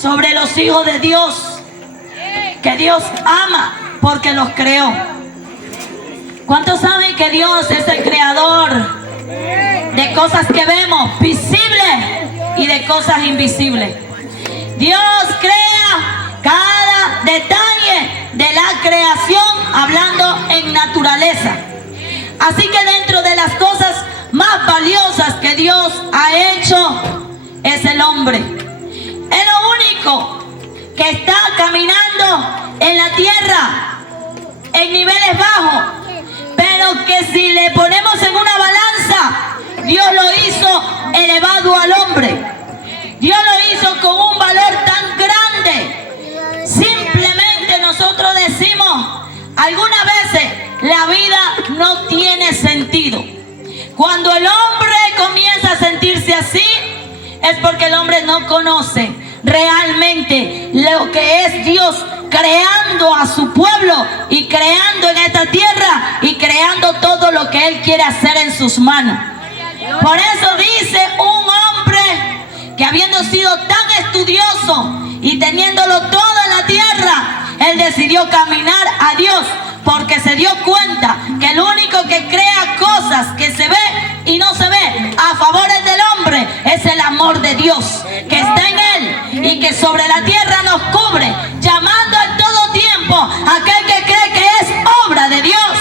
sobre los hijos de Dios, que Dios ama porque los creó. ¿Cuántos saben que Dios es el creador de cosas que vemos, visibles, y de cosas invisibles? Dios crea cada detalle de la creación, hablando en naturaleza. Así que dentro de las cosas más valiosas que Dios ha hecho es el hombre. Es lo único que está caminando en la tierra en niveles bajos, pero que si le ponemos en una balanza, Dios lo hizo elevado al hombre. Dios lo hizo con un valor tan grande. Simplemente nosotros decimos algunas veces, la vida no tiene sentido. Cuando el hombre comienza a sentirse así, es porque el hombre no conoce realmente lo que es Dios creando a su pueblo y creando en esta tierra y creando todo lo que Él quiere hacer en sus manos. Por eso dice un hombre que, habiendo sido tan estudioso y teniéndolo todo en la tierra, él decidió caminar a Dios, porque se dio cuenta que el único que crea cosas que se ve y no se ve a favores del hombre es el amor de Dios que está en Él y que sobre la tierra nos cubre, llamando en todo tiempo a aquel que cree que es obra de Dios.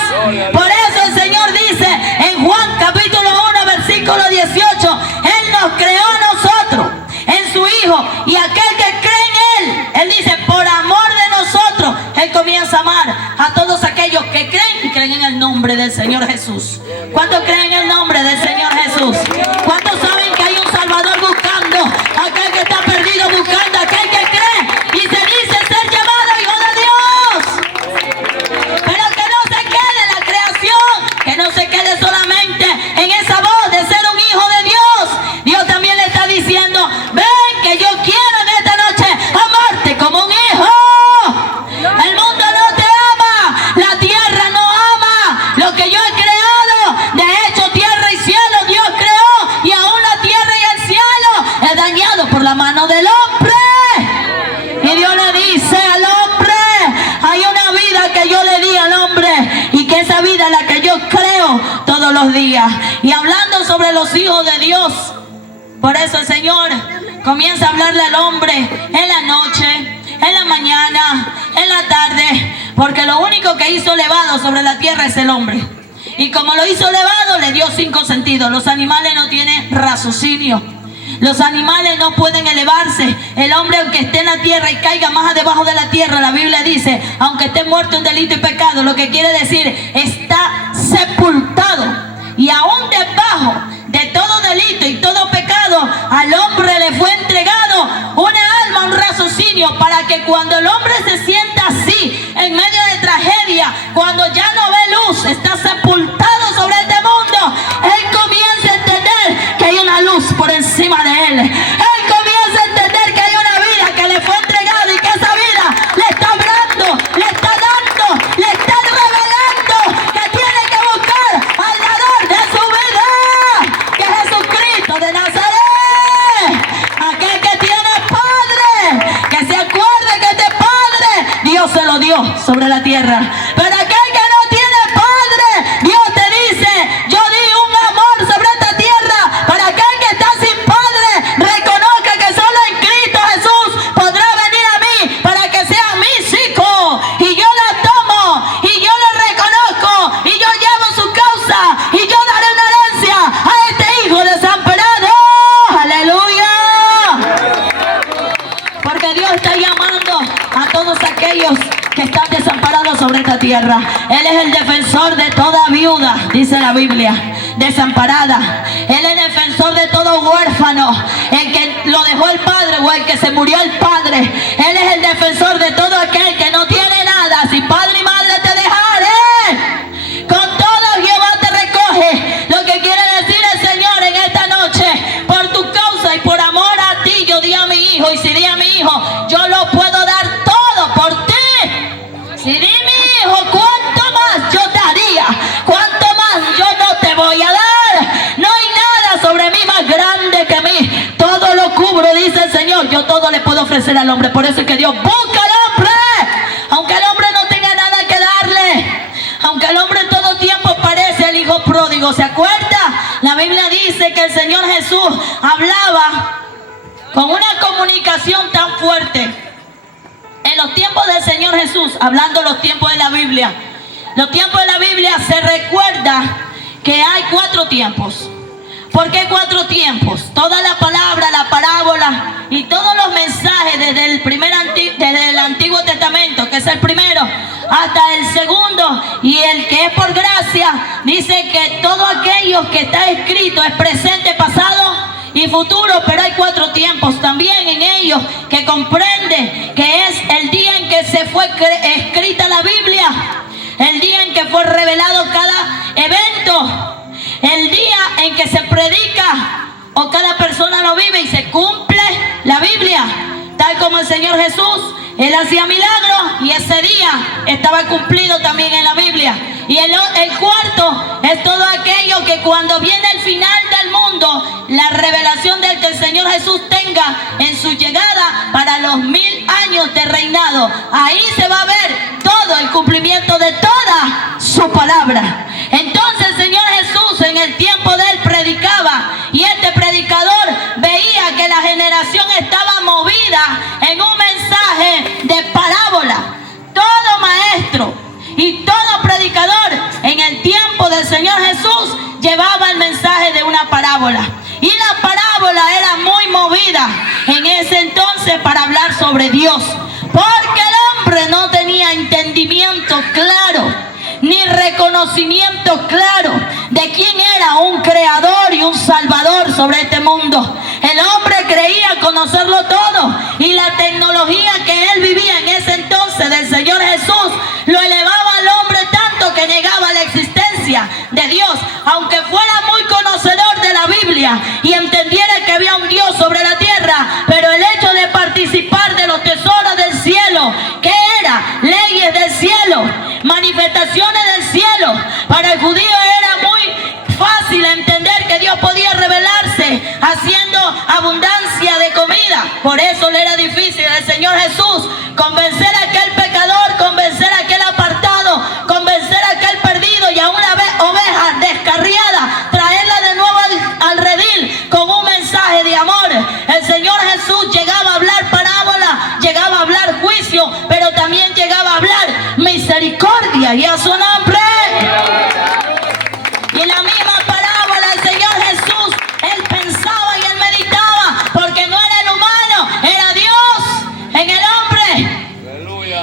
Por eso el Señor dice en Juan capítulo 1 versículo 18, Él nos creó a nosotros en su Hijo, y aquel que cree en Él, Él dice, por amor de nosotros, Él comienza a amar a todos aquellos que creen y creen en el nombre del Señor Jesús. ¿Cuántos creen en el nombre del Señor Jesús? ¿Cuántos saben que hay un Salvador buscando aquel que está perdido, buscando aquel que cree y se dice ser llamado hijo de Dios? Pero que no se quede en la creación, que no se quede solamente en esa voz de ser un hijo de Dios. Dios también le está diciendo, ven que yo quiero en esta noche amarte como un hijo. El mundo no te ama, la tierra no ama lo que yo he creado. De hecho, tierra y cielo Dios creó, y aún la tierra y el cielo es dañado por la mano del hombre. Y Dios le dice al hombre, hay una vida que yo le di al hombre, y que esa vida es la que yo creo todos los días. Y hablando sobre los hijos de Dios, por eso el Señor comienza a hablarle al hombre en la noche, en la mañana, en la tarde, porque lo único que hizo elevado sobre la tierra es el hombre. Y como lo hizo elevado, le dio 5 sentidos. Los animales no tienen raciocinio. Los animales no pueden elevarse. El hombre, aunque esté en la tierra y caiga más debajo de la tierra, la Biblia dice, aunque esté muerto en delito y pecado, lo que quiere decir, está sepultado. Y aún debajo de todo delito y todo pecado, al hombre le fue entregado una alma, un raciocinio, para que cuando el hombre se sienta así, en medio de tragedia, cuando ya no ve luz, está sepultado sobre este mundo, él comienza a entender que hay una luz por encima de él. Él comienza a entender que hay una vida que le fue entregada, y que esa vida le está hablando, le está dando, le está revelando que tiene que buscar al dador de su vida, que es Jesucristo de Nazaret. Aquel que tiene padre, que se acuerde que este padre Dios se lo dio sobre la tierra. Pero aquel que no tiene padre, Dios te dice, yo di un amor sobre esta tierra para aquel que está sin padre reconozca que solo en Cristo Jesús podrá venir a mí para que sean mis hijos. Y yo la tomo, y yo lo reconozco, y yo llevo su causa, y yo daré una herencia a este hijo desamparado. ¡Aleluya! Porque Dios está llamando a todos aquellos que están desamparados sobre esta tierra. Él es el defensor de toda viuda, dice la Biblia, desamparada. Él es defensor de todo huérfano, el que lo dejó el padre o el que se murió el padre. Él es el defensor de todo aquel que no tiene nada. Si padre y madre te dejaré, con todo Jehová te recoge. Lo que quiere decir el Señor en esta noche, por tu causa y por amor a ti, yo di a mi hijo. Y si di a mi hijo, yo lo puedo dar todo por ti. Si di mi hijo, ¿cuánto más yo te daría? ¿Cuánto más yo no te voy a dar? No hay nada sobre mí más grande que mí. Todo lo cubro, dice el Señor. Yo todo le puedo ofrecer favorecer al hombre. Por eso es que Dios busca al hombre, aunque el hombre no tenga nada que darle, aunque el hombre en todo tiempo parece el hijo pródigo. ¿Se acuerda? La Biblia dice que el Señor Jesús hablaba con una comunicación tan fuerte. En los tiempos del Señor Jesús, hablando los tiempos de la Biblia, los tiempos de la Biblia se recuerda que hay 4 tiempos. ¿Por qué 4 tiempos? Toda la palabra, la parábola y todos los mensajes desde el Antiguo Testamento, que es el primero, hasta el segundo, y el que es por gracia, dice que todo aquello que está escrito es presente, pasado y futuro. Pero hay 4 tiempos también en ellos, que comprende que es el día en que se fue escrita la Biblia, el día en que fue revelado cada evento, el día en que se predica o cada persona lo vive y se cumple la Biblia, tal como el Señor Jesús, Él hacía milagros y ese día estaba cumplido también en la Biblia. Y el cuarto es todo aquello que cuando viene el final del mundo, la revelación del que el Señor Jesús tenga en su llegada para los 1000 años de reinado. Ahí se va a ver todo el cumplimiento de toda su palabra. Entonces el Señor Jesús en el tiempo de Él predicaba, y este predicador veía que la generación estaba movida en un mensaje de parábola. Todo maestro y todo predicador en el tiempo del Señor Jesús llevaba el mensaje de una parábola. Y la parábola era muy movida en ese entonces para hablar sobre Dios, porque el hombre no tenía entendimiento claro ni reconocimiento claro de quién era un creador y un salvador sobre este mundo. El hombre creía conocerlo todo, y la tecnología que él vivía en ese entonces del Señor Jesús lo elevaba al hombre tanto que negaba la existencia de Dios, aunque fuera muy conocedor de la Biblia y entendiera que había un Dios sobre la tierra. Pero el hecho de participar de los tesoros del cielo, que era leyes del cielo, manifestaciones del cielo, para el judío era muy fácil entender que Dios podía revelarse haciendo abundancia de comida. Por eso le era difícil al Señor Jesús convencer a aquel pecador, convencer a aquel apartado, convencer a aquel perdido y a una oveja descarriada, traerla de nuevo al redil con un mensaje de amor. El Señor Jesús llegaba a hablar parábola, llegaba a hablar juicio, pero también llegaba a hablar misericordia, y a su nombre. Y la misma parábola el Señor Jesús, Él pensaba y Él meditaba, porque no era el humano, era Dios en el hombre.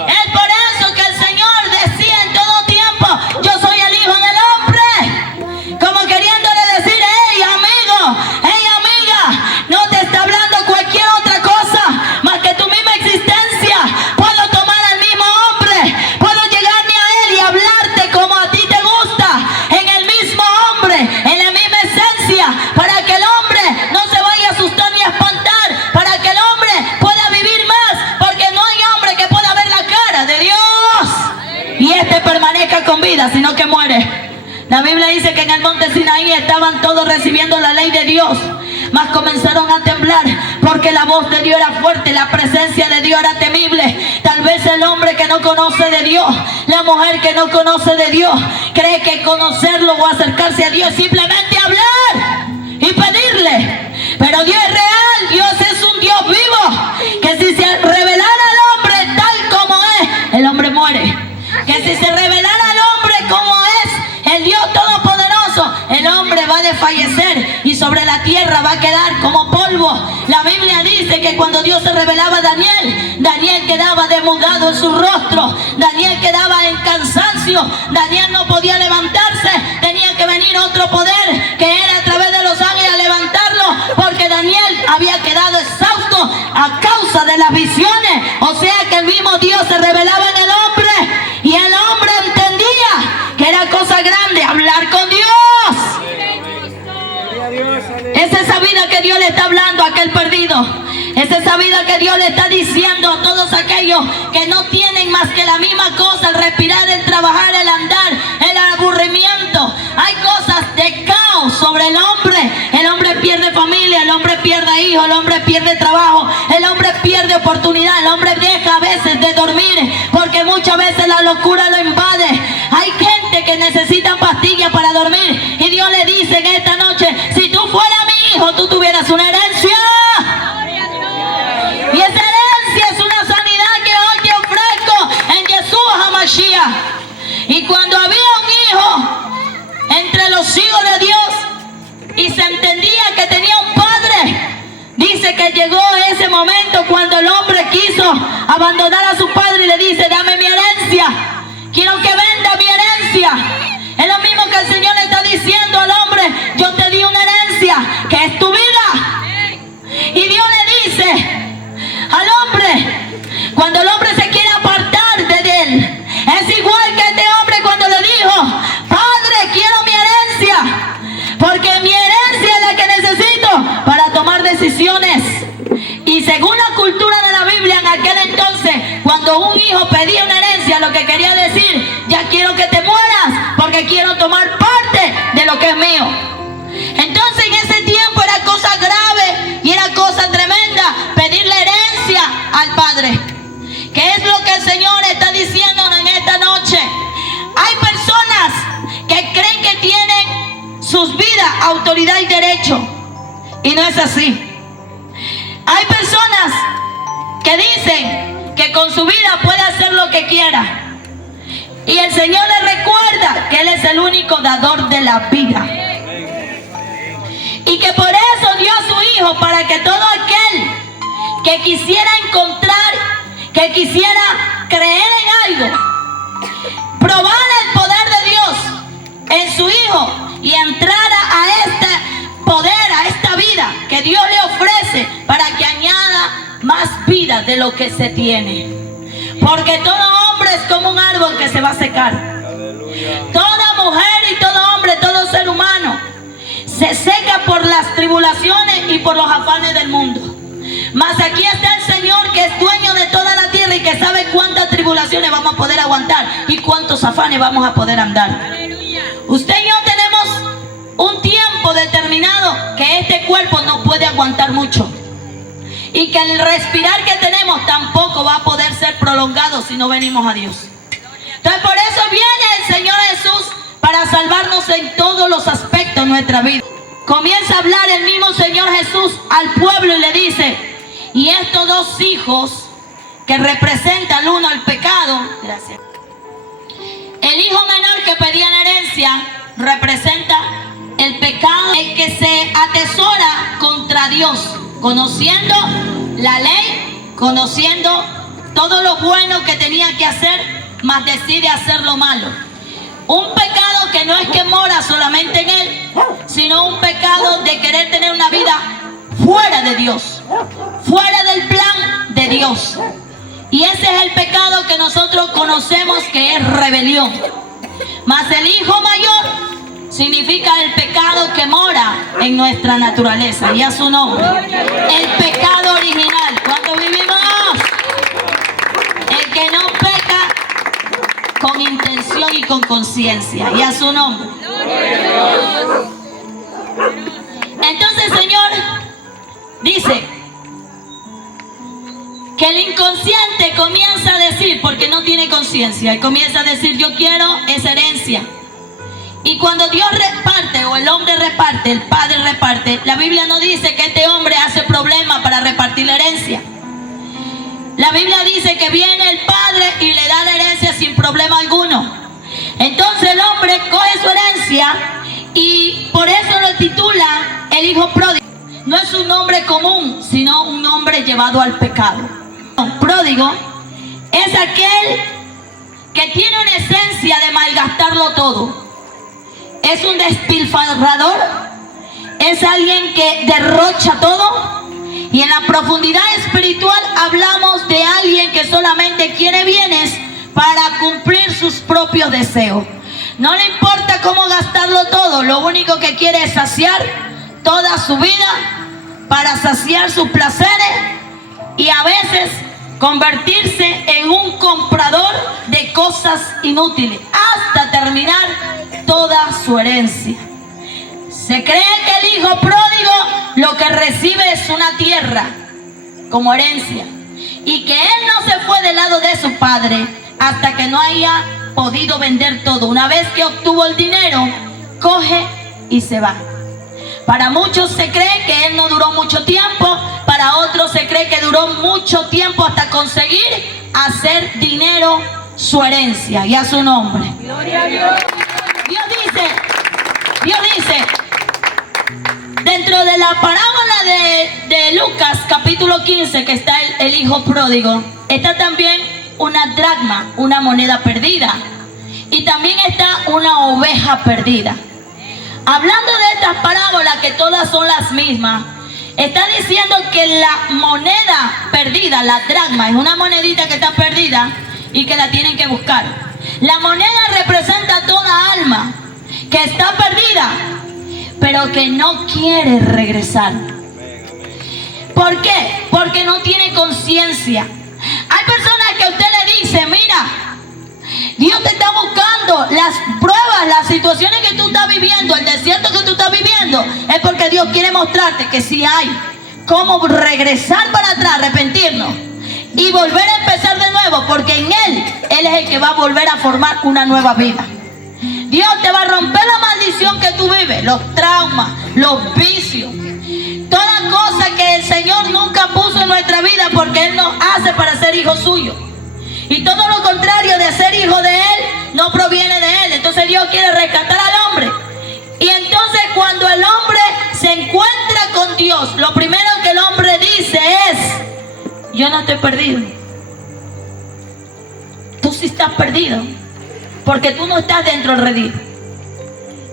Es por eso que el Señor decía en todo tiempo: yo soy el Hijo del Hombre, como queriéndole decir: hey amigo, hey amiga, no te está hablando cualquier otra cosa más que tu misma existencia. Puedo tomar al mismo hombre, puedo llegarme a Él y hablarte como a ti te gusta, en el mismo hombre, en la misma esencia, para que el hombre no se vaya a asustar ni a espantar, para que el hombre pueda vivir más, porque no hay hombre que pueda ver la cara de Dios y este permanezca con vida, sino que muere. La Biblia dice que en el monte Sinaí estaban todos recibiendo la ley de Dios, mas comenzaron a temblar, porque la voz de Dios era fuerte, la presencia de Dios era temible. Tal vez el hombre que no conoce de Dios, la mujer que no conoce de Dios, cree que conocerlo o acercarse a Dios es simplemente hablar y pedirle. Pero Dios es real, Dios es un Dios vivo, que si se revelara al hombre tal como es, el hombre muere. Que si se revelara al hombre como es el Dios Todopoderoso, el hombre va a desfallecer y sobre la tierra va a quedar como polvo. La Biblia dice que cuando Dios se revelaba a Daniel, Daniel quedaba demudado en su rostro, Daniel quedaba en cansancio, Daniel no podía levantarse, tenía que venir otro poder que era a través de los ángeles a levantarlo, porque Daniel había quedado exhausto a causa de las visiones. O sea que el mismo Dios se revelaba en el hombre, y el hombre entendía que era cosa grande hablar con Dios. Es esa vida que Dios le está hablando a aquel perdido. Es esa vida que Dios le está diciendo a todos aquellos que no tienen más que la misma cosa: el respirar, el trabajar, el andar, el aburrimiento. Hay cosas de caos sobre el hombre. El hombre pierde familia, el hombre pierde hijos, el hombre pierde pierde trabajo, el hombre pierde oportunidad, el hombre deja a veces de dormir porque muchas veces la locura lo invade. Hay gente que necesita pastillas para dormir y Dios le dice en esta noche: si tú fueras mi hijo, tú tuvieras una herencia. Y esa herencia es una sanidad que hoy te ofrezco en Yeshua HaMashiach. Y cuando había un hijo entre los hijos de Dios y se entendía que tenía un padre, dice que llegó ese momento cuando el hombre quiso abandonar a su padre y le dice: dame mi herencia, quiero que venda mi herencia. Es lo mismo que el Señor le está diciendo al hombre: yo te di una herencia que es tu vida. Y Dios le dice al hombre, cuando el hombre se quiere apartar de él, es igual que este hombre cuando le dijo: Padre, quiero mi herencia, porque mi herencia es la que necesito para tomar decisiones. Y según la cultura de la Biblia en aquel entonces, cuando un hijo pedía una herencia, lo que quería decir: ya quiero que te mueras porque quiero tomar parte de lo que es mío. Entonces en ese tiempo era cosa grave y era cosa tremenda pedirle herencia al padre. ¿Qué es lo que el Señor está diciéndonos en esta noche? Hay personas que creen que tienen sus vidas autoridad y derecho, y no es así. Hay personas que dicen que con su vida puede hacer lo que quiera, y el Señor le recuerda que Él es el único dador de la vida, y que por eso dio a su Hijo, para que todo aquel que quisiera encontrar, que quisiera creer en algo, probar el poder de Dios en su Hijo y entrara a este poder, a esta vida que Dios le ofrece, para que añada más vida de lo que se tiene. Porque todo hombre es como un árbol que se va a secar. Toda mujer y todo hombre, todo ser humano se seca por las tribulaciones y por los afanes del mundo. Mas aquí está el Señor, que es dueño de toda la tierra y que sabe cuántas tribulaciones vamos a poder aguantar y cuántos afanes vamos a poder andar. Usted y yo tenemos un tiempo determinado que este cuerpo no puede aguantar mucho, y que el respirar que tenemos tampoco va a poder ser prolongado si no venimos a Dios. Entonces por eso viene el Señor Jesús para salvarnos en todos los aspectos de nuestra vida. Comienza a hablar el mismo Señor Jesús al pueblo y le dice: y estos dos hijos que representan el uno el pecado, gracias. El hijo menor que pedía la herencia representa el pecado, el que se atesora contra Dios, conociendo la ley, conociendo todo lo bueno que tenía que hacer, mas decide hacer lo malo. Un pecado que no es que mora solamente en él, sino un pecado de querer tener una vida fuera de Dios, fuera del plan de Dios. Y ese es el pecado que nosotros conocemos, que es rebelión. Mas el hijo mayor significa el pecado que mora en nuestra naturaleza, y a su nombre, el pecado original. Cuando vivimos, el que no peca con intención y con conciencia, y a su nombre. Entonces el Señor dice que el inconsciente comienza a decir, porque no tiene conciencia, y comienza a decir: yo quiero esa herencia. Y cuando Dios reparte, o el hombre reparte, el padre reparte, la Biblia no dice que este hombre hace problema para repartir la herencia. La Biblia dice que viene el padre y le da la herencia sin problema alguno. Entonces el hombre coge su herencia, y por eso lo titula el hijo pródigo. No es un nombre común, sino un nombre llevado al pecado. Pródigo es aquel que tiene una esencia de malgastarlo todo. Es un despilfarrador, es alguien que derrocha todo. Y en la profundidad espiritual hablamos de alguien que solamente quiere bienes para cumplir sus propios deseos. No le importa cómo gastarlo todo, lo único que quiere es saciar toda su vida, para saciar sus placeres, y a veces convertirse en un comprador de cosas inútiles hasta terminar toda su herencia. Se cree que el hijo pródigo lo que recibe es una tierra, como herencia, y que él no se fue del lado de su padre hasta que no haya podido vender todo. Una vez que obtuvo el dinero, coge y se va. Para muchos se cree que él no duró mucho tiempo, para otros se cree que duró mucho tiempo hasta conseguir hacer dinero su herencia y a su nombre. Gloria a Dios. Dios dice, dentro de la parábola de Lucas capítulo 15, que está el hijo pródigo, está también una dracma, una moneda perdida, y también está una oveja perdida. Hablando de estas parábolas, que todas son las mismas, está diciendo que la moneda perdida, la dracma, es una monedita que está perdida y que la tienen que buscar. La moneda representa toda alma que está perdida, pero que no quiere regresar. ¿Por qué? Porque no tiene conciencia. Hay personas que usted le dice, mira, Dios te está buscando, las pruebas, las situaciones que tú estás viviendo, el desierto que tú estás viviendo, es porque Dios quiere mostrarte que sí hay cómo regresar para atrás, arrepentirnos y volver a empezar de nuevo, porque en Él es el que va a volver a formar una nueva vida. Dios te va a romper la maldición que tú vives, los traumas, los vicios, toda cosa que el Señor nunca puso en nuestra vida, porque Él nos hace para ser hijos suyos. Y todo lo contrario de ser hijo de Él no proviene de Él. Entonces Dios quiere rescatar al hombre. Y entonces cuando el hombre se encuentra con Dios, lo primero que el hombre dice es: yo no estoy perdido. Tú sí estás perdido, porque tú no estás dentro del redil.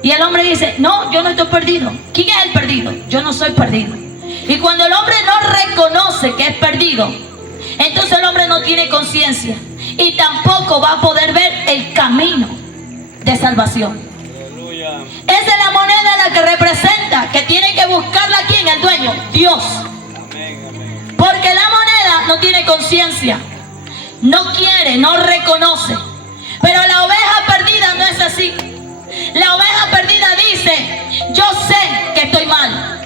Y el hombre dice: no, yo no estoy perdido. ¿Quién es el perdido? Yo no soy perdido. Y cuando el hombre no reconoce que es perdido, entonces el hombre no tiene conciencia y tampoco va a poder ver el camino de salvación. Aleluya. Esa es la moneda la que representa que tiene que buscarla. ¿Quién? El dueño, Dios. Amén, amén. Porque la moneda no tiene conciencia, no quiere, no reconoce. Pero la oveja perdida no es así. La oveja perdida dice: yo sé que estoy mal.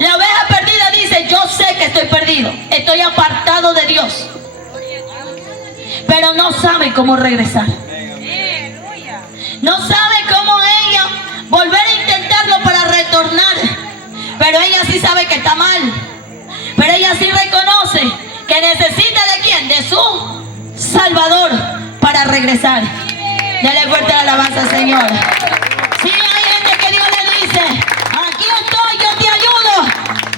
La oveja perdida dice: yo sé que estoy perdido, estoy apartado de Dios, pero no sabe cómo regresar. No sabe cómo ella volver a intentarlo para retornar. Pero ella sí sabe que está mal. Pero ella sí reconoce que necesita ¿de quién? De su Salvador para regresar. Dale fuerte la alabanza al Señor. Sí, hay gente que Dios le dice: aquí estoy, yo te ayudo.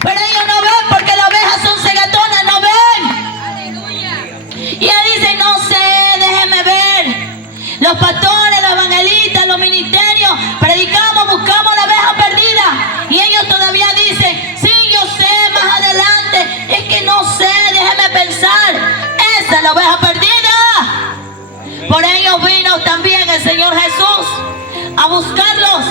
Pero ellos no ven, porque las ovejas son cegatonas, no ven. Y ella dice: no sé, déjeme ver. Los pastores, los evangelistas, los ministerios, predicamos, buscamos la oveja perdida. Y ellos todavía dicen: sí, yo sé, más adelante. Es que no sé, déjeme pensar. Esa es la oveja perdida. Por ellos vino también el Señor Jesús a buscarlos,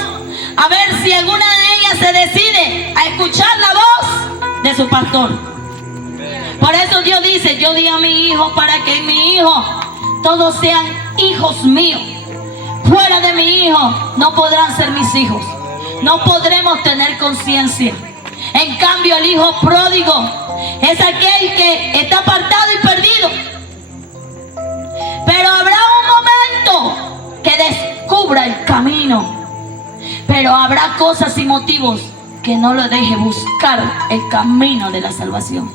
a ver si alguna de ellas se decide a escuchar la voz de su pastor. Por eso Dios dice: yo di a mi hijo para que mi hijo todos sean hijos míos. Fuera de mi hijo no podrán ser mis hijos. No podremos tener conciencia. En cambio, el hijo pródigo es aquel que está apartado y perdido. Pero habrá un momento que descubra el camino. Pero habrá cosas y motivos que no lo deje buscar el camino de la salvación.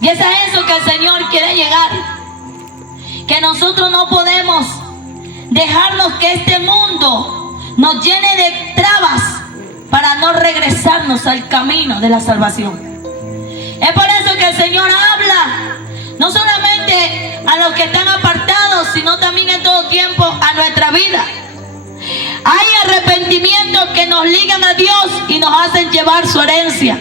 Y es a eso que el Señor quiere llegar. Que nosotros no podemos dejarnos que este mundo nos llene de trabas para no regresarnos al camino de la salvación. Es por eso que el Señor habla no solamente a los que están apartados, sino también en todo tiempo a nuestra vida. Hay arrepentimientos que nos ligan a Dios y nos hacen llevar su herencia.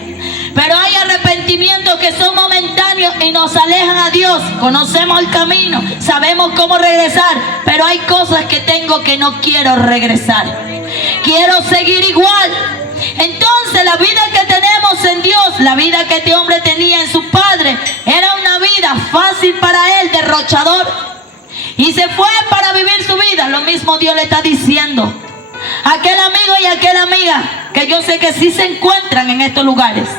Pero hay arrepentimientos que son momentáneos y nos alejan a Dios. Conocemos el camino, sabemos cómo regresar, pero hay cosas que tengo que no quiero regresar. Quiero seguir igual. Entonces la vida que tenemos en Dios, la vida que este hombre tenía en su padre, era una vida fácil para él, derrochador. Y se fue para vivir su vida. Lo mismo Dios le está diciendo a aquel amigo y a aquella amiga, que yo sé que sí se encuentran en estos lugares.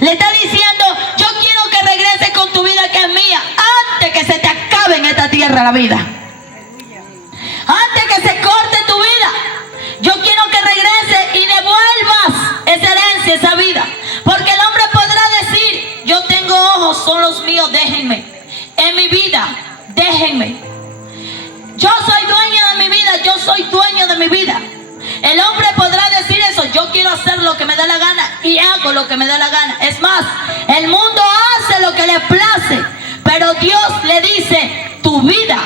Le está diciendo, yo quiero que regreses con tu vida que es mía, antes que se te acabe en esta tierra la vida. Antes que se corte tu vida, yo quiero que regreses y devuelvas esa herencia, esa vida. Porque el hombre podrá decir, yo tengo ojos, son los míos, déjenme. En mi vida, déjenme. Yo soy dueño de mi vida, yo soy dueño de mi vida. El hombre podrá decir eso, yo quiero hacer lo que me da la gana y hago lo que me da la gana. Es más, el mundo hace lo que le place, pero Dios le dice, tu vida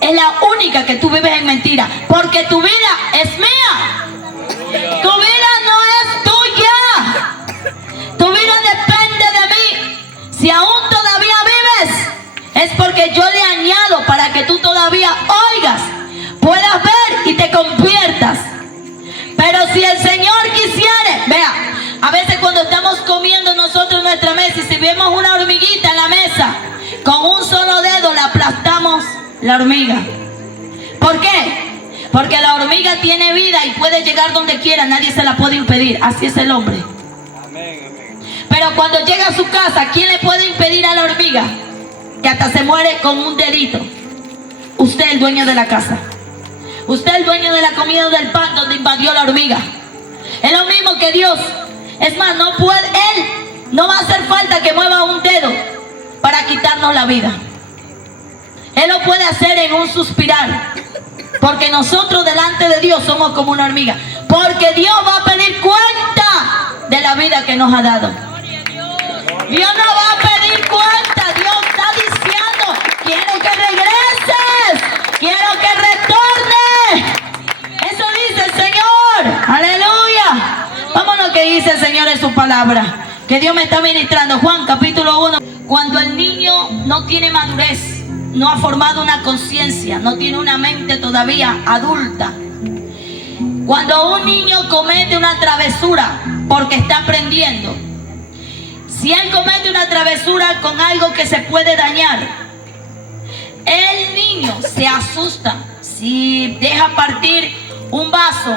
es la única que tú vives en mentira, porque tu vida es mía. Tu vida no es tuya. Tu vida depende de mí. Si aún todavía vives, es porque yo le añado para que tú todavía oigas, puedas ver y te conviertas. Pero si el Señor quisiere, vea, a veces cuando estamos comiendo nosotros en nuestra mesa y si vemos una hormiguita en la mesa, con un solo dedo la aplastamos la hormiga. ¿Por qué? Porque la hormiga tiene vida y puede llegar donde quiera, nadie se la puede impedir. Así es el hombre. Pero cuando llega a su casa, ¿quién le puede impedir a la hormiga? Que hasta se muere con un dedito. Usted, el dueño de la casa. Usted, el dueño de la comida del pan donde invadió la hormiga. Es lo mismo que Dios. Es más, no puede, Él no va a hacer falta que mueva un dedo para quitarnos la vida. Él lo puede hacer en un suspirar. Porque nosotros delante de Dios somos como una hormiga. Porque Dios va a pedir cuenta de la vida que nos ha dado. Dios no va a pedir cuenta. Dios está diciendo, quiero que regreses, quiero que retornes. Eso dice el Señor. Aleluya. Vamos a lo que dice el Señor en su palabra, que Dios me está ministrando. Juan capítulo 1. Cuando el niño no tiene madurez, no ha formado una conciencia, no tiene una mente todavía adulta. Cuando un niño comete una travesura porque está aprendiendo, si él comete una travesura con algo que se puede dañar, el niño se asusta. Si deja partir un vaso,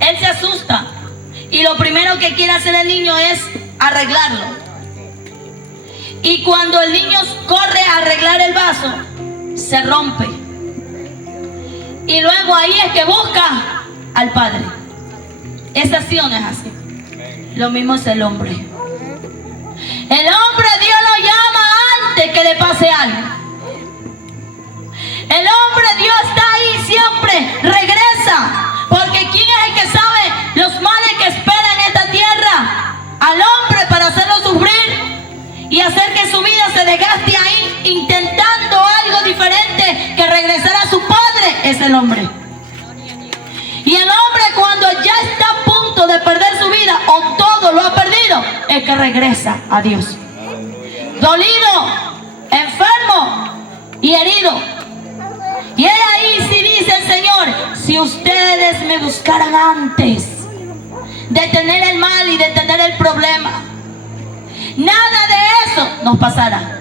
él se asusta y lo primero que quiere hacer el niño es arreglarlo. Y cuando el niño corre a arreglar el vaso, se rompe. Y luego ahí es que busca al Padre. ¿Es así o no es así? Lo mismo es el hombre. El hombre Dios lo llama antes que le pase algo. El hombre Dios está ahí siempre, regresa. Porque ¿quién es el que sabe los males que espera en esta tierra? Al hombre para hacerlo sufrir y hacer que su vida se desgaste ahí intentando algo diferente que regresar a su padre. Es el hombre. Y el hombre cuando ya está a punto de perder su vida o todo lo ha perdido, es que regresa a Dios. Dolido, enfermo y herido. Y él ahí sí dice el Señor, si ustedes me buscaran antes de tener el mal y de tener el problema, nada de eso nos pasará.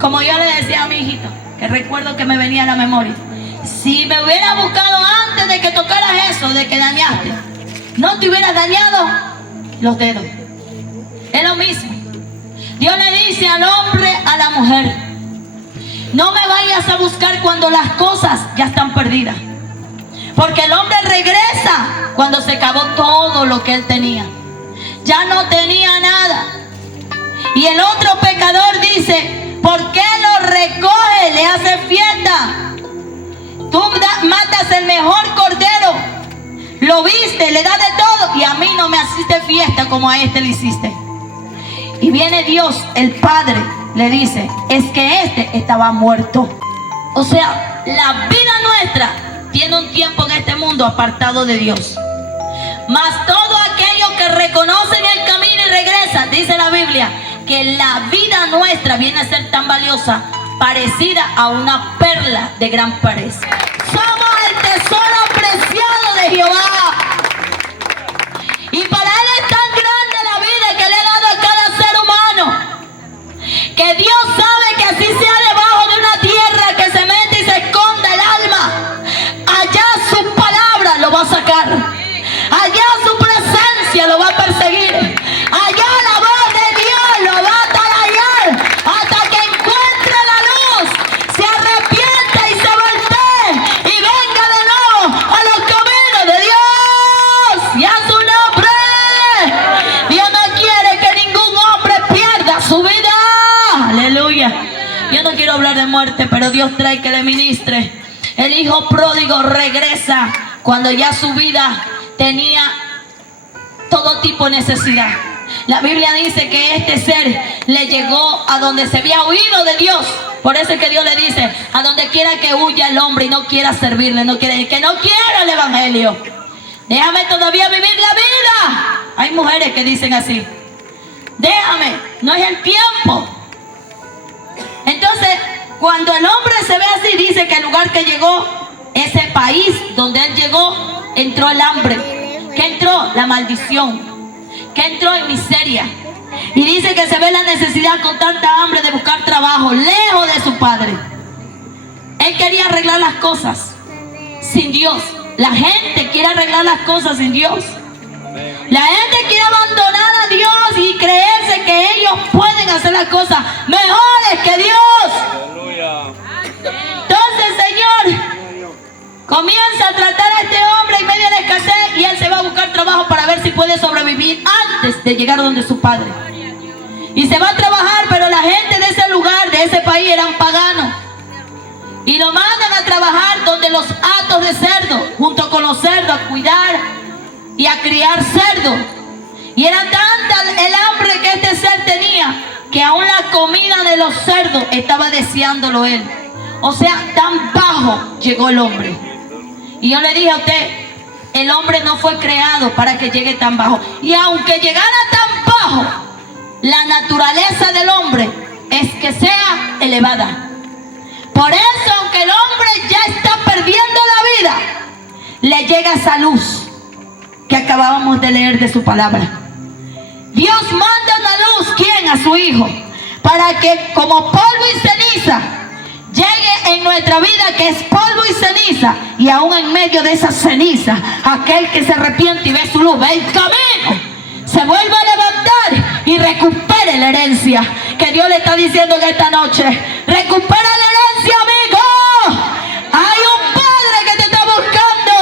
Como yo le decía a mi hijito, que recuerdo que me venía a la memoria, si me hubieras buscado antes de que tocaras eso, de que dañaste, no te hubieras dañado los dedos. Es lo mismo. Dios le dice al hombre, a la mujer, no me vayas a buscar cuando las cosas ya están perdidas. Porque el hombre regresa cuando se acabó todo lo que él tenía. Ya no tenía nada. Y el otro pecador dice, ¿por qué lo recoge? Le hace fiesta. Tú matas el mejor cordero, lo viste, le das de todo, y a mí no me hiciste fiesta como a este le hiciste. Y viene Dios, el Padre, le dice, es que este estaba muerto. O sea, la vida nuestra tiene un tiempo en este mundo apartado de Dios. Mas todo aquello que reconoce el camino y regresa, dice la Biblia, que la vida nuestra viene a ser tan valiosa, parecida a una perla de gran precio. Somos el tesoro preciado de Jehová. Y para Él es tan grande la vida que le ha dado a cada ser humano, que Dios sabe que así sea debajo de una tierra que se mete y se esconda el alma, allá su palabra lo va a sacar. Allá su presencia lo va a perseguir. Allá la voz de Yo no quiero hablar de muerte, pero Dios trae que le ministre. El hijo pródigo regresa cuando ya su vida tenía todo tipo de necesidad. La Biblia dice que este ser le llegó a donde se había huido de Dios. Por eso es que Dios le dice, a donde quiera que huya el hombre y no quiera servirle, que no quiera el evangelio, déjame todavía vivir la vida. Hay mujeres que dicen así, déjame, no es el tiempo. Entonces, cuando el hombre se ve así, dice que el lugar que llegó, ese país donde él llegó, entró el hambre. ¿Qué entró? La maldición. ¿Qué entró? En miseria. Y dice que se ve la necesidad con tanta hambre de buscar trabajo, lejos de su padre. Él quería arreglar las cosas sin Dios. La gente quiere arreglar las cosas sin Dios. La gente quiere abandonar a Dios y creerse que ellos pueden hacer las cosas mejores que Dios. Entonces, Señor comienza a tratar a este hombre en medio de la escasez y él se va a buscar trabajo para ver si puede sobrevivir antes de llegar donde su padre. Y se va a trabajar, pero la gente de ese lugar, de ese país, eran paganos. Y lo mandan a trabajar donde los hatos de cerdo, junto con los cerdos, a cuidar y a criar cerdos. Y era tanta el hambre que este ser tenía, que aún la comida de los cerdos estaba deseándolo él. O sea, tan bajo llegó el hombre. Y yo le dije a usted, el hombre no fue creado para que llegue tan bajo. Y aunque llegara tan bajo, la naturaleza del hombre es que sea elevada. Por eso, aunque el hombre ya está perdiendo la vida, le llega esa luz que acabábamos de leer de su palabra. Dios manda una luz, ¿quién? A su Hijo, para que como polvo y ceniza llegue en nuestra vida, que es polvo y ceniza, y aún en medio de esa ceniza, aquel que se arrepiente y ve su luz, ve el camino, se vuelva a levantar y recupere la herencia que Dios le está diciendo en esta noche. Recupera la herencia, amigo. Hay un Padre que te está buscando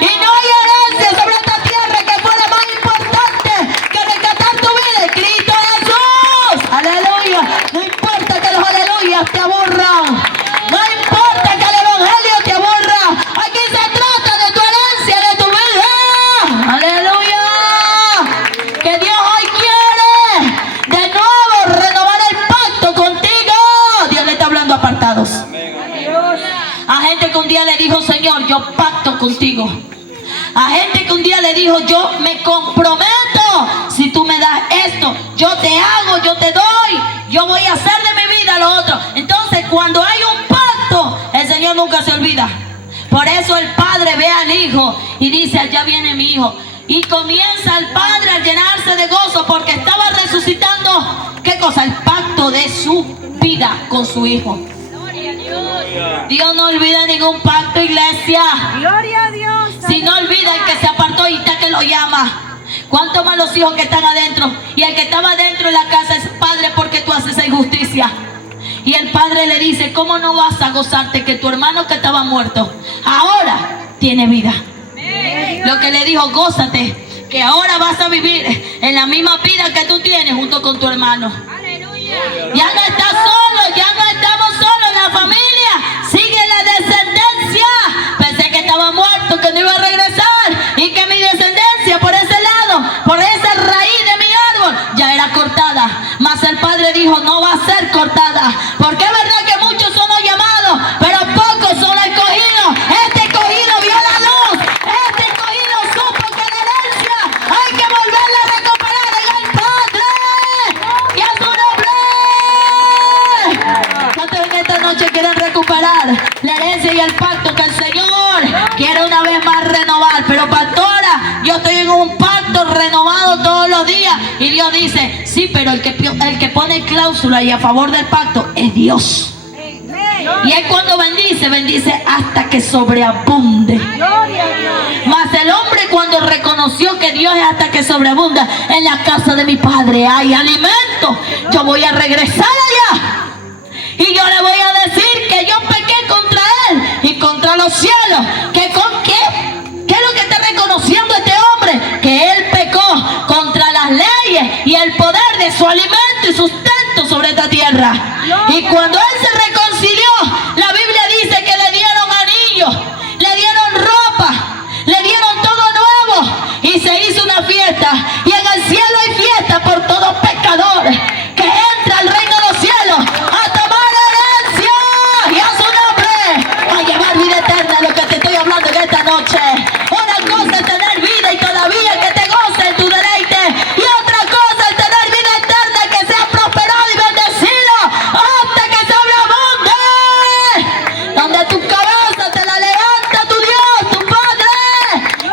y no hay herencia sobre esta tierra que fuera más importante que rescatar tu vida en Cristo Jesús. Aleluya. No importa que los aleluyas te aburran, no importa que el evangelio te aburra, aquí se trata de tu herencia, de tu vida. Aleluya. Que Dios hoy quiere de nuevo renovar el pacto contigo. Dios le está hablando a apartados. A gente que un día le dijo, Señor, yo pacto contigo. A gente que un día le dijo, yo me comprometo, si tú me das esto, yo te hago, yo te doy, yo voy a hacer de mi vida lo otro. Entonces, cuando hay un pacto, el Señor nunca se olvida. Por eso el Padre ve al Hijo y dice, allá viene mi Hijo. Y comienza el Padre a llenarse de gozo porque estaba resucitando, ¿qué cosa? El pacto de su vida con su Hijo. Dios no olvida ningún pacto, iglesia. Gloria a Dios. Si no olvida el que se apartó y está que lo llama. ¿Cuánto más los hijos que están adentro? Y el que estaba adentro de la casa es, Padre, porque tú haces esa injusticia. Y el Padre le dice, ¿cómo no vas a gozarte que tu hermano que estaba muerto ahora tiene vida? Lo que le dijo, gózate, que ahora vas a vivir en la misma vida que tú tienes junto con tu hermano. Ya no estás solo, ya no estamos solos en la familia. Sigue la descendencia. Pensé que estaba muerto, que no iba a regresar y que mi descendencia por ese lado, por esa raíz de mi árbol, ya era cortada. Mas el Padre dijo, no va a ser cortada, porque es verdad que muchos son los llamados, pero pocos son los escogidos. Este escogido vio la luz. Este escogido supo que la herencia hay que volverla a recuperar en el Padre y a su nombre. ¿Cuántos en esta noche quieren recuperar la herencia y el pacto que el Señor quiere una vez más renovar? Pero pastora, yo estoy en un pacto renovado todos los días. Y Dios dice, sí, pero el que pone cláusula y a favor del pacto es Dios. Y Él cuando bendice, bendice hasta que sobreabunde. Mas el hombre cuando reconoció que Dios es hasta que sobreabunda, en la casa de mi Padre hay alimento, yo voy a regresar allá y yo le voy a decir que yo pequé contra Él y contra los cielos. ¿Qué es lo que está reconociendo este hombre? Que Él pecó contra las leyes y el poder de su alimento y sustento sobre esta esta tierra. Y cuando él se reconcilió, la Biblia dice que le dieron anillos, le dieron ropa, le dieron todo nuevo y se hizo una fiesta. Y en el cielo hay fiesta por todo pecador que entra al reino de los cielos a tomar herencia y a su nombre a llevar vida eterna. Lo que te estoy hablando en esta noche. Una cosa es tener vida y todavía que te goce en tu deleite, y otra cosa es tener vida eterna, que sea prosperado y bendecido hasta que sobreabunde, donde tu cabeza te la levanta tu Dios, tu Padre.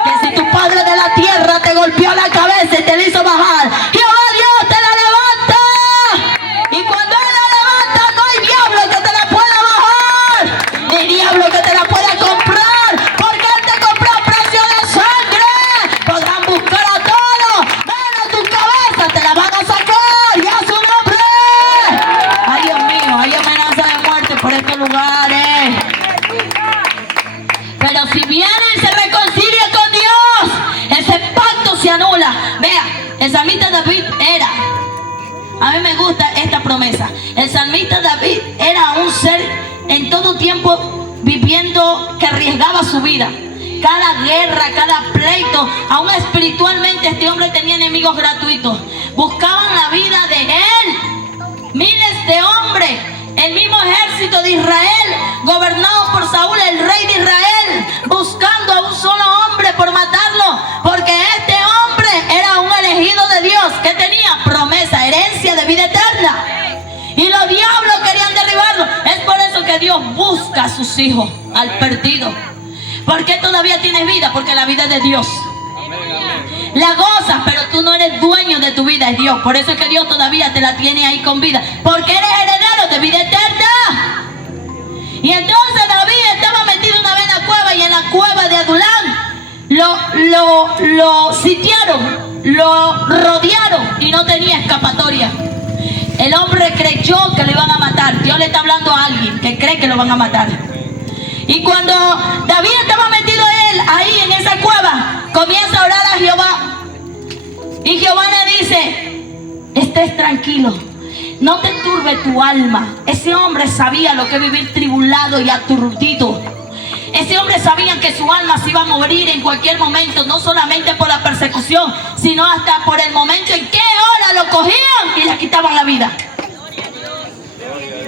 Que si tu Padre de la tierra te golpeó la cabeza y te la hizo bajar, Jehová Dios te la levanta. Y cuando Él la levanta, no hay diablo que te la pueda bajar, ni diablo que te la pueda comprar, porque Él te compró a precio de sangre. Podrán buscar a todos, menos tu cabeza te la van a sacar, y a su nombre. Ay, Dios mío, hay amenaza de muerte por estos lugares. Pero si viene y se reconcilia con Dios, ese pacto se anula. Vea, el salmista David era, a mí me gusta esta promesa, el salmista David era un ser en todo tiempo viviendo, que arriesgaba su vida. Cada guerra, cada pleito, aún espiritualmente este hombre tenía enemigos gratuitos. Buscaban la vida de él. Miles de hombres, el mismo ejército de Israel, gobernado por Saúl, el rey de Israel, buscando a un solo hombre por matarlo, porque este hombre era un elegido de Dios que tenía promesa, herencia de vida eterna. Y los diablos querían derribarlo. Es por eso que Dios busca a sus hijos, al perdido. ¿Por qué todavía tienes vida? Porque la vida es de Dios. La gozas, pero tú no eres dueño de tu vida, es Dios. Por eso es que Dios todavía te la tiene ahí con vida, porque eres heredero de vida eterna. Y entonces David estaba metido una vez en la cueva, y en la cueva de Adulam lo sitiaron, lo rodearon y no tenía escapatoria. El hombre creyó que lo iban a matar. Dios le está hablando a alguien que cree que lo van a matar. Y cuando David estaba metido él ahí en esa cueva, comienza a orar a Jehová. Y Jehová le dice: estés tranquilo, no te turbe tu alma. Ese hombre sabía lo que es vivir tribulado y aturdido. Ese hombre sabía que su alma se iba a morir en cualquier momento, no solamente por la persecución, sino hasta por el momento en que ahora lo cogían y le quitaban la vida.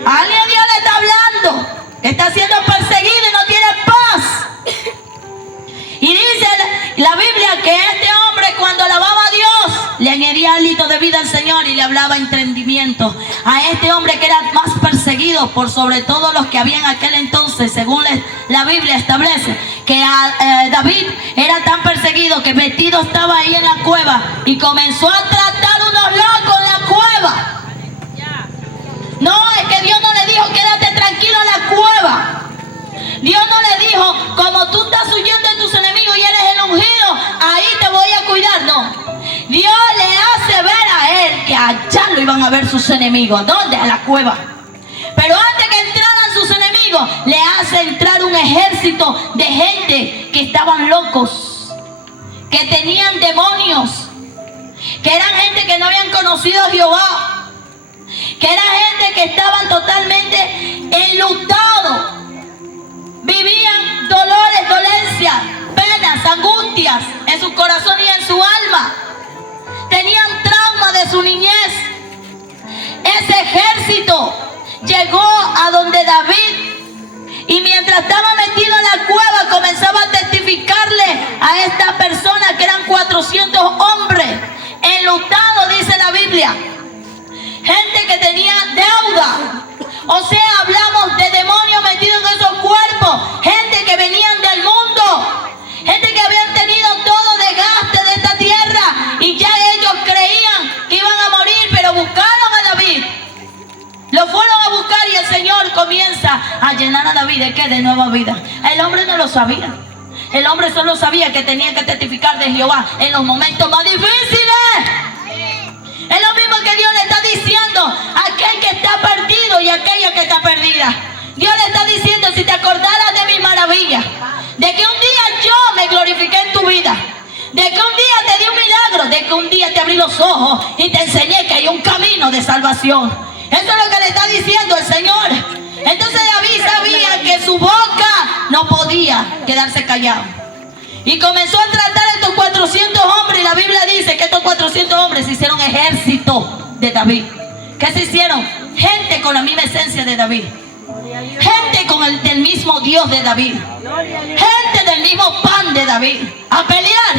Alguien Dios le está hablando, está siendo perseguido y no tiene paz. Y dice la Biblia que este hombre, cuando alababa a Dios, le añadía hálito de vida al Señor y le hablaba entendimiento. A este hombre que era más perseguido por sobre todo los que había en aquel entonces, según la Biblia establece, que David era tan perseguido que metido estaba ahí en la cueva y comenzó a tratar unos locos en la cueva. No, es que Dios no le dijo quédate tranquilo en la cueva. Dios no le dijo, como tú estás huyendo de tus enemigos y eres el ungido, ahí te voy a cuidar. No, Dios le hace ver a él que allá lo iban a ver sus enemigos. ¿Dónde? A la cueva. Pero antes que entraran sus enemigos, le hace entrar un ejército de gente que estaban locos, que tenían demonios, que eran gente que no habían conocido a Jehová, que era gente que estaban totalmente enlutados. Vivían dolores, dolencias, penas, angustias en su corazón y en su alma. Tenían trauma de su niñez. Ese ejército llegó a donde David, y mientras estaba metido en la cueva comenzaba a testificarle a esta persona, que eran 400 hombres enlutados, dice la Biblia. Gente que tenía deuda. O sea, hablamos de demonios metidos en esos cuerpos. Gente que venían del mundo. Gente que habían tenido todo desgaste de esta tierra y ya ellos creían que iban a morir, pero buscaron a David. Lo fueron a buscar y el Señor comienza a llenar a David de ¿qué? De nueva vida. El hombre no lo sabía. El hombre solo sabía que tenía que testificar de Jehová en los momentos más difíciles. Es lo mismo que Dios le está diciendo a aquel que está perdido y a aquella que está perdida. Dios le está diciendo, si te acordaras de mi maravilla, de que un día yo me glorifiqué en tu vida, de que un día te di un milagro, de que un día te abrí los ojos y te enseñé que hay un camino de salvación. Eso es lo que le está diciendo el Señor. Entonces David sabía que su boca no podía quedarse callado. Y comenzó a tratar a estos 400 hombres. Y la Biblia dice que estos 400 hombres se hicieron ejército de David. ¿Qué se hicieron? Gente con la misma esencia de David. Gente con del mismo Dios de David. Gente del mismo pan de David. A pelear.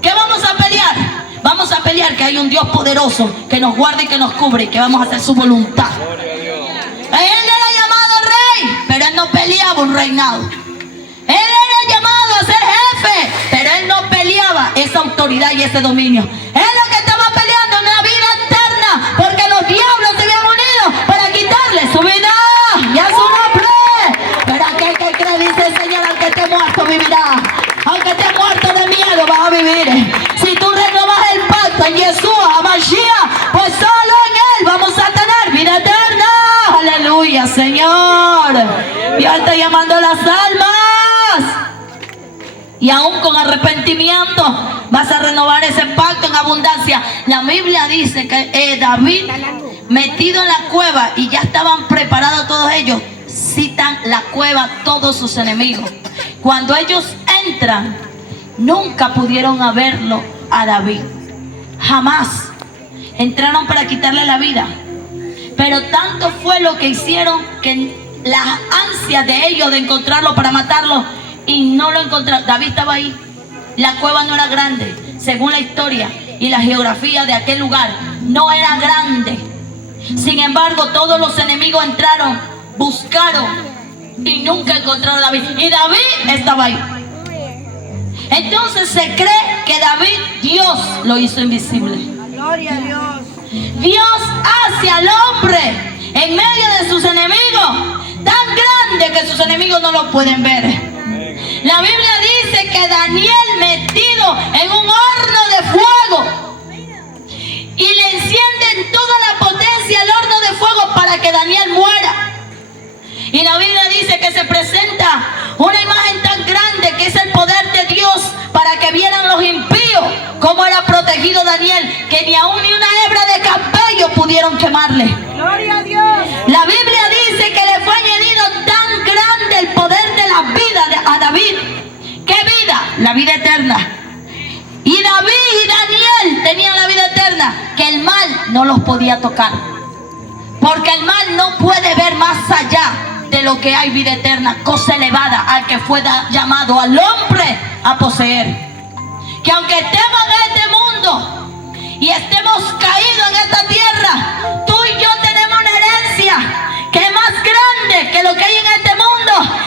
¿Qué vamos a pelear? Vamos a pelear que hay un Dios poderoso que nos guarda y que nos cubre y que vamos a hacer su voluntad. Él era llamado rey, pero él no peleaba un reinado. Él era llamado a ser jefe, pero él no peleaba esa autoridad y ese dominio. Él lo que estaba peleando en la vida eterna, porque los diablos se habían unido para quitarle su vida y a su nombre. Pero aquel que cree, dice el Señor, aunque esté muerto vivirá. Aunque esté muerto de miedo, vas a vivir. Si tú renovas el pacto en Yeshua, a Mashiach, pues solo en él vamos a tener vida eterna. Aleluya, Señor. Dios está llamando a las almas. Y aún con arrepentimiento vas a renovar ese pacto en abundancia. La Biblia dice que David, metido en la cueva, y ya estaban preparados todos ellos, citan la cueva todos sus enemigos. Cuando ellos entran, nunca pudieron verlo a David. Jamás. Entraron para quitarle la vida. Pero tanto fue lo que hicieron que las ansias de ellos de encontrarlo para matarlo, y no lo encontraron. David estaba ahí. La cueva no era grande. Según la historia y la geografía de aquel lugar, no era grande. Sin embargo, todos los enemigos entraron, buscaron y nunca encontraron a David. Y David estaba ahí. Entonces se cree que David, Dios lo hizo invisible. Gloria a Dios. Dios hace al hombre en medio de sus enemigos tan grande que sus enemigos no lo pueden ver. La Biblia dice que Daniel, metido en un horno de fuego, y le encienden toda la potencia al horno de fuego para que Daniel muera. Y la Biblia dice que se presenta una imagen tan grande que es el poder de Dios para que vieran los impíos cómo era protegido Daniel, que ni aún ni una hebra de cabello pudieron quemarle. Gloria a Dios. La Biblia dice que le fue añadido tan grande el poder de la vida a David. ¿Qué vida? La vida eterna. Y David y Daniel tenían la vida eterna, que el mal no los podía tocar. Porque el mal no puede ver más allá de lo que hay vida eterna, cosa elevada al que fue llamado al hombre a poseer. Que aunque estemos en este mundo y estemos caídos en esta tierra, tú y yo tenemos una herencia que es más grande que lo que hay en este mundo,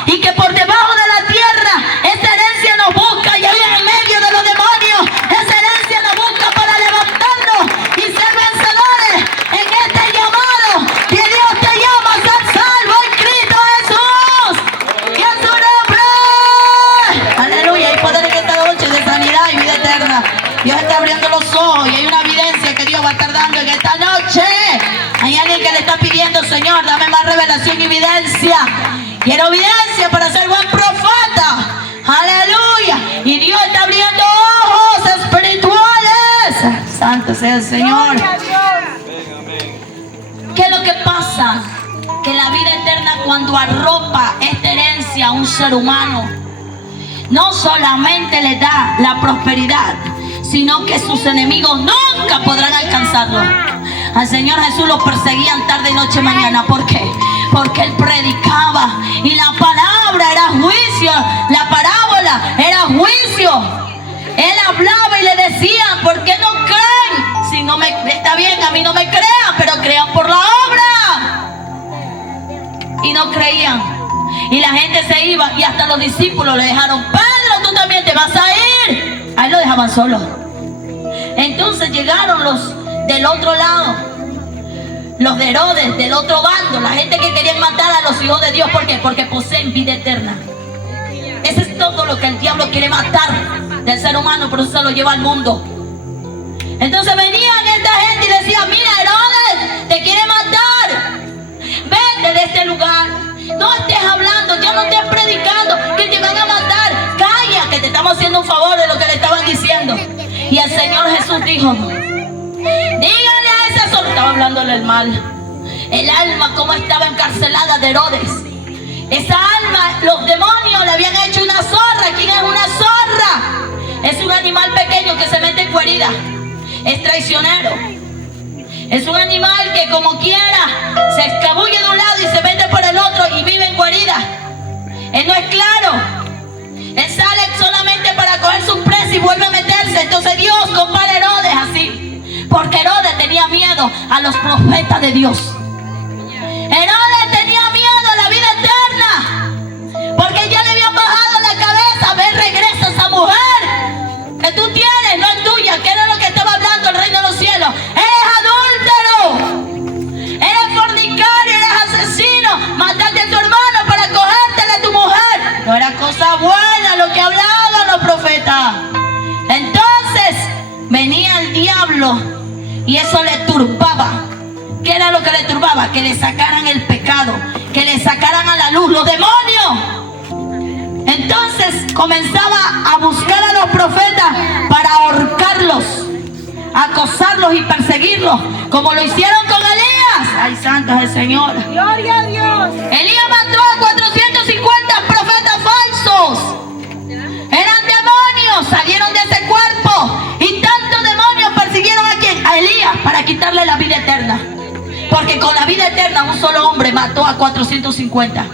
y que por debajo de la tierra esa herencia nos busca, y ahí en medio de los demonios esa herencia nos busca para levantarnos y ser vencedores en este llamado que Dios te llama a ser salvo en Cristo Jesús y en su nombre. Aleluya. Hay poder en esta noche de sanidad y vida eterna. Dios está abriendo los ojos y hay una evidencia que Dios va a estar dando en esta noche. Hay alguien que le está pidiendo: Señor, dame más revelación y evidencia. Quiero evidencia para ser buen profeta. Aleluya. Y Dios está abriendo ojos espirituales. Santo sea el Señor. Gloria a Dios. ¿Qué es lo que pasa? Que la vida eterna, cuando arropa esta herencia a un ser humano, no solamente le da la prosperidad, sino que sus enemigos nunca podrán alcanzarlo. Al Señor Jesús lo perseguían tarde y noche mañana. ¿Por qué? Porque Él predicaba y la palabra era juicio, la parábola era juicio. Él hablaba y le decían: ¿por qué no creen? Si no me está bien, a mí no me crean, pero crean por la obra. Y no creían. Y la gente se iba, y hasta los discípulos le dejaron: Pedro, tú también te vas a ir. Ahí lo dejaban solo. Entonces llegaron los del otro lado, los de Herodes, del otro bando, la gente que querían matar a los hijos de Dios. ¿Por qué? Porque poseen vida eterna. Ese es todo lo que el diablo quiere matar del ser humano, por eso se lo lleva al mundo. Entonces venían esta gente y decían: mira, Herodes te quiere matar, vete de este lugar, no estés hablando, ya no estés predicando, que te van a matar, calla, que te estamos haciendo un favor de lo que le estaban diciendo. Y el Señor Jesús dijo: díganle a esa sola, estaba hablándole el mal, el alma como estaba encarcelada de Herodes. Esa alma, los demonios le habían hecho una zorra. ¿Quién es una zorra? Es un animal pequeño que se mete en herida. Es traicionero. Es un animal que como quiera se escabulle de un lado y se mete por el otro y vive en guarida. Él no es claro. Él sale solamente para cogerse un preso y vuelve a meterse. Entonces Dios compara a Herodes así, porque Herodes tenía miedo a los profetas de Dios. Herodes tenía miedo a la vida eterna, porque ya le habían bajado la cabeza. Ve, regresa esa mujer que tú tienes, no es tuya. ¿Qué era lo que estaba hablando el reino de los cielos? Eres adúltero, eres fornicario, eres asesino. Mataste a tu hermano para cogértela a tu mujer. No era cosa buena lo que hablaban los profetas. Entonces venía el diablo y eso le turbaba. ¿Qué era lo que le turbaba? Que le sacaran el pecado, que le sacaran a la luz los demonios. Entonces comenzaba a buscar a los profetas para ahorcarlos, acosarlos y perseguirlos, como lo hicieron con Elías. ¡Ay, santo es el Señor! Gloria a Dios. Elías mató a 450 profetas falsos. Eran demonios, salieron de ese cuerpo. Y tantos demonios persiguieron a quién? A Elías, para quitarle la vida eterna. Porque con la vida eterna un solo hombre mató a 450.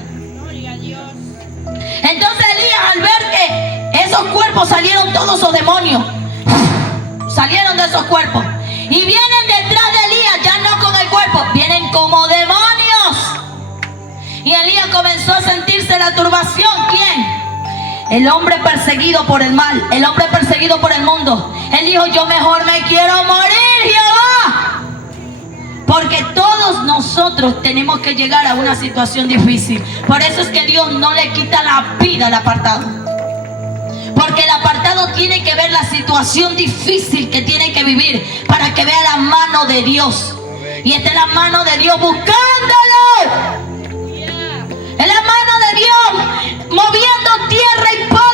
Entonces Elías, al ver que esos cuerpos salieron todos esos demonios, salieron de esos cuerpos y vienen detrás de Elías, ya no con el cuerpo, vienen como demonios. Y Elías comenzó a sentirse la turbación. ¿Quién? El hombre perseguido por el mal, el hombre perseguido por el mundo. Él dijo: yo mejor me quiero morir, Jehová. Porque todos nosotros tenemos que llegar a una situación difícil. Por eso es que Dios no le quita la vida al apartado. Porque el apartado tiene que ver la situación difícil que tiene que vivir para que vea la mano de Dios. Y esta es la mano de Dios buscándolo. Es la mano de Dios moviendo tierra y polvo